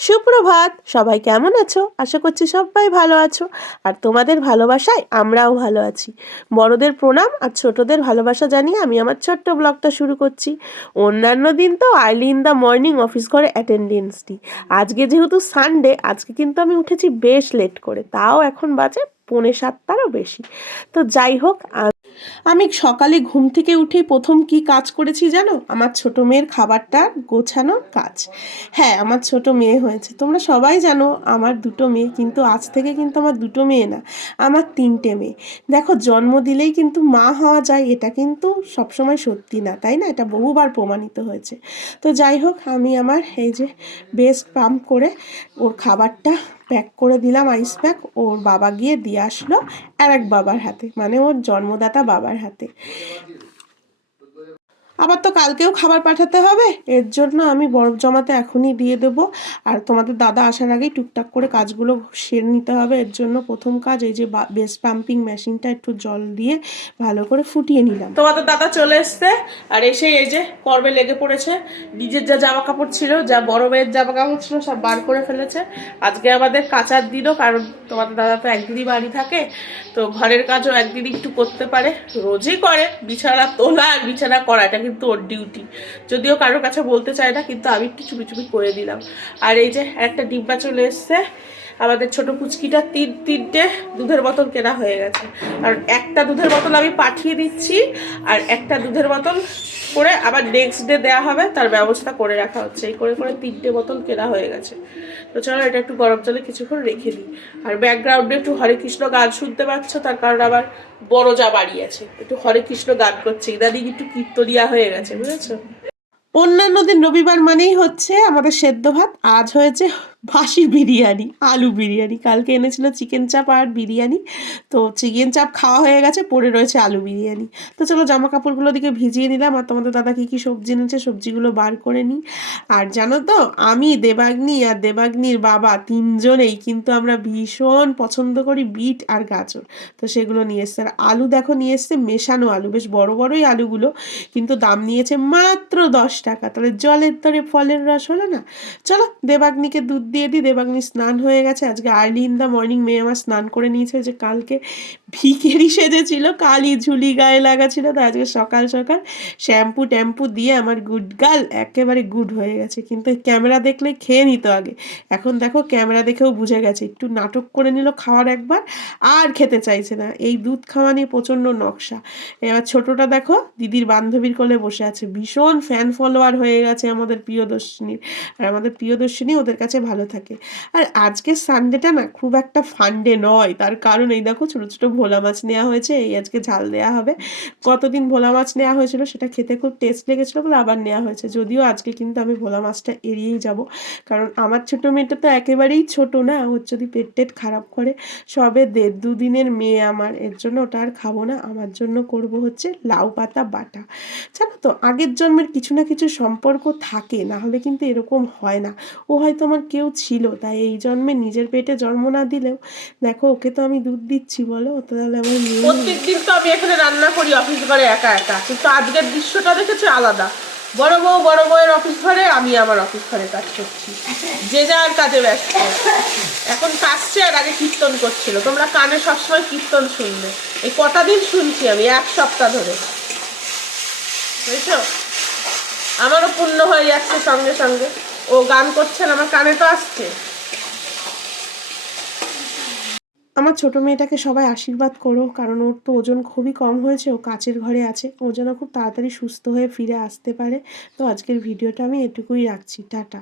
সুপ্রভাত, সবাই কেমন আছো? আশা করছি সবাই ভালো আছো। আর তোমাদের ভালোবাসায় আমরাও ভালো আছি। বড়দের প্রণাম আর ছোটদের ভালোবাসা জানিয়ে আমি আমার ছোট্ট ব্লগটা শুরু করছি। অন্যান্য দিন তো early in the morning office ঘরে অ্যাটেন্ডেন্স দিই। আজকে যেহেতু সানডে, আজকে কিন্তু আমি উঠেছি বেশ লেট করে, তাও এখন বাজে 6:45টারও বেশি। তো যাই হোক, আমি সকালে ঘুম থেকে উঠেই প্রথম কি কাজ করেছি জানো? আমার ছোট মেয়ের খাবারটা গোছানোর কাজ। হ্যাঁ, আমার ছোট মেয়ে হয়েছে, তোমরা সবাই জানো আমার দুটো মেয়ে, কিন্তু আজ থেকে কিন্তু আমার দুটো মেয়ে না, আমার তিনটে মেয়ে। দেখো, জন্ম দিলেই কিন্তু মা হওয়া যায় এটা কিন্তু সবসময় সত্যি না, তাই না? এটা বহুবার প্রমাণিত হয়েছে। তো যাই হোক, আমি আমার এই যে বেস্ট পাম্প করে ওর খাবারটা প্যাক করে দিলাম, আইস প্যাক। ওর বাবা গিয়ে দিয়ে আসলো আর এক বাবার হাতে, মানে ওর জন্মদাতা বাবার হাতে। আবার তো কালকেও খাবার পাঠাতে হবে, এর জন্য আমি বরফ জমাতে এখনই দিয়ে দেবো। আর তোমাদের দাদা আসার আগেই টুকটাক করে কাজগুলো সেরে নিতে হবে। এর জন্য প্রথম কাজ এই যে বেস পাম্পিং মেশিনটা একটু জল দিয়ে ভালো করে ফুটিয়ে নিলাম। তোমাদের দাদা চলে এসছে, আর এসে এই যে পর্বে লেগে পড়েছে। নিজের যা জামা কাপড় ছিল, যা বড় মেয়ের জামা কাপড় ছিল, সব বার করে ফেলেছে। আজকে আমাদের কাচার দিনও, কারণ তোমাদের দাদা তো একদিনই বাড়ি থাকে, তো ঘরের কাজও একদিনই একটু করতে পারে। রোজই করে, বিছানা তোলা আর বিছানা করা এটা কিন্তু ওর ডিউটি। যদিও কারোর কাছে বলতে চায় না, কিন্তু আমি একটু চুপি চুপি করে দিলাম। আর এই যে একটা ডিব্বা চলে এসছে। আমাদের ছোট পুচকিটা তিনটে দুধের বোতল কেনা হয়ে গেছে। আর একটা দুধের বোতল আমি পাঠিয়ে দিচ্ছি, আর একটা দুধের বোতল করে আবার নেক্সট ডে দেওয়া হবে, তার ব্যবস্থা করে রাখা হচ্ছে। এই করে করে 3টে বোতল কেনা হয়ে গেছে। তো চলো এটা একটু গরম জলে কিছুক্ষণ রেখে দিই। আর ব্যাকগ্রাউন্ডে একটু হরে কৃষ্ণ গান শুনতে পাচ্ছ, তার কারণ আবার বড় যা বাড়ি আছে, একটু হরে কৃষ্ণ গান করছে, ইদানিং একটু কীর্তনিয়া হয়ে গেছে, বুঝেছো? অন্যান্য দিন রবিবার মানেই হচ্ছে আমাদের সেদ্ধ ভাত, আজ হয়েছে বাসি বিরিয়ানি, আলু বিরিয়ানি। কালকে এনেছিল চিকেন চাপ আর বিরিয়ানি, তো চিকেন চাপ খাওয়া হয়ে গেছে, পড়ে রয়েছে আলু বিরিয়ানি। তো চলো জামা কাপড়গুলো দিকে ভিজিয়ে নিলাম, আর তোমাদের দাদা কী কী সবজি এনেছে সবজিগুলো বার করে নিই। আর জানো তো, আমি, দেবাগ্নি আর দেবাগ্নির বাবা তিনজনেই কিন্তু আমরা ভীষণ পছন্দ করি বিট আর গাজর। তো সেগুলো নিয়ে এসছে। আর আলু দেখো নিয়ে এসছে মেশানো আলু, বেশ বড় বড়ই আলুগুলো, কিন্তু দাম নিয়েছে মাত্র 10 টাকা। তাহলে জলের দরে ফলের রস হলো না? চলো দেবাগ্নিকে দুধ দিয়ে দিই। দেবাগ্নি স্নান হয়ে গেছে, আজকে আর্লি ইন দ্য মর্নিং মেয়ে আমার স্নান করে নিয়েছে। যে কালকে ভিখেরি সেজেছিল, কালি ঝুলি গায়ে লাগা ছিল, তো আজকে সকাল সকাল শ্যাম্পু ট্যাম্পু দিয়ে আমার গুড গার্ল একেবারে গুড হয়ে গেছে। কিন্তু ক্যামেরা দেখলে খেয়ে নিত আগে, এখন দেখো ক্যামেরা দেখেও বুঝে গেছে, একটু নাটক করে নিল খাওয়ার একবার, আর খেতে চাইছে না। এই দুধ খাওয়া নিয়ে প্রচণ্ড নকশা। এবার ছোটটা দেখো দিদির বান্ধবীর কোলে বসে আছে, ভীষণ ফ্যান ফলোয়ার হয়ে গেছে আমাদের প্রিয়দর্শিনীর। আর আমাদের প্রিয়দর্শিনী ওদের কাছে ভালো থাকে। আর আজকে সানডেটা না খুব একটা ফান্ডে নয়, তার কারণ এই দেখো ছোটো ছোটো ভোলা মাছ নেওয়া হয়েছে, এই আজকে ঝাল দেওয়া হবে। কতদিন ভোলা মাছ নেওয়া হয়েছিল, সেটা খেতে খুব টেস্ট লেগেছিলো বলে আবার নেওয়া হয়েছে। যদিও আজকে কিন্তু আমি ভোলা মাছটা এড়িয়েই যাব, কারণ আমার ছোটো মেয়েটা তো একেবারেই ছোট না, ওর যদি পেট টেট খারাপ করে, সবে 1.5-2 দিনের মেয়ে আমার, এর জন্য ওটা আর খাবো না। আমার জন্য করব হচ্ছে লাউ পাতা বাটা। জানো তো, আগের জন্মের কিছু না কিছু সম্পর্ক থাকে, না হলে কিন্তু এরকম হয় না। ও হয়তো আমার কেউ ছিল, তাই এই জন্মে নিজের পেটে জন্ম না দিলেও দেখো ওকে তো আমি দুধ দিচ্ছি, বলো তো, তাহলে আমার মেয়ে। প্রত্যেকদিন তো আমি এখানে রান্না করি অফিস ঘরে একা একা, কিন্তু আজকের দৃশ্যটা দেখেছো আলাদা। বড় বউয়ের অফিস ঘরে, আমি আমার অফিস ঘরে কাজ করছি, যে যার কাজে ব্যস্ত। এখন কাজছে, আর আগে কীর্তন করছিল। তোমরা কানে সবসময় কীর্তন শুনবে, এই কটা দিন শুনছি আমি, 1 সপ্তাহ ধরে, বুঝছো? আমারও পূর্ণ হয়ে যাচ্ছে সঙ্গে সঙ্গে। ও গান করছেন, আমার কানে তো আসছে। আমার ছোট মেয়েটাকে সবাই আশীর্বাদ করো, কারণ ওর তো ওজন খুবই কম হয়েছে, ও কাচের ঘরে আছে, ও যেন খুব তাড়াতাড়ি সুস্থ হয়ে ফিরে আসতে পারে। তো আজকের ভিডিওটা আমি এটুকুই রাখছি, টাটা।